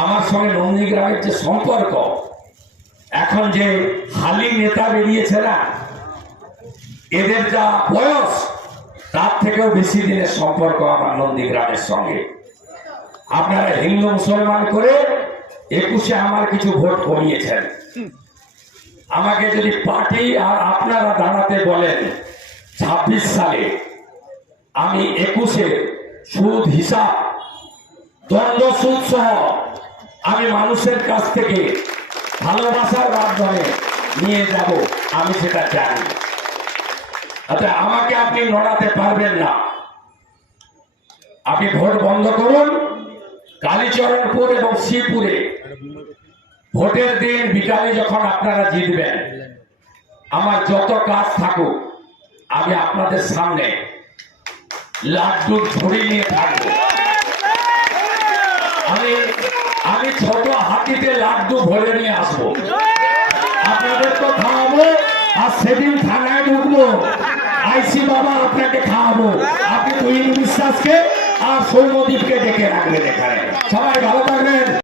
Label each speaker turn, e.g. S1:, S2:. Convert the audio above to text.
S1: আমার সঙ্গে নন্দীগ্রামের যে সম্পর্ক। এখন যে হালি নেতা বেরিয়েছে না, এদের যা বয়স, তার থেকেও বেশি দিনের সম্পর্ক আমার নন্দীগ্রামের সঙ্গে। আপনারা হিন্দু মুসলমান করে একুশে আমার কিছু ভোট কমিয়েছেন আমাকে যদি পার্টি আর আপনারা দাঁড়াতে বলেন, ছাব্বিশ সালে আমি একুশে সুদ হিসাব, দ্বন্দ্ব সুদ সহ আমি মানুষের কাছ থেকে ভালোবাসার মাধ্যমে নিয়ে যাব, আমি সেটা জানি। অতএব আমাকে আপনি নড়াতে পারবেন না। আপনি ভোট বন্ধ করুন কালীচরণপুর এবং শ্রীপুরে। ভোটের দিন বিকালে যখন আপনারা জিতবেন, আমার যত কাজ থাকুক, আমি আপনাদের সামনে লাড্ডুর ঝুড়ি নিয়ে থাকব। আমি আমি ছোট হাতিতে লাড্ডু ভরে নিয়ে আসব। আপনাদের তো খাওয়াবো, আর সেদিন থানায় ঢুকবো। আইসি বাবা আপনাকে খাওয়াবো। আপনি তুই বিশ্বাসকে আর সৌমদীপকে ডেকে রাখবেন এখানে।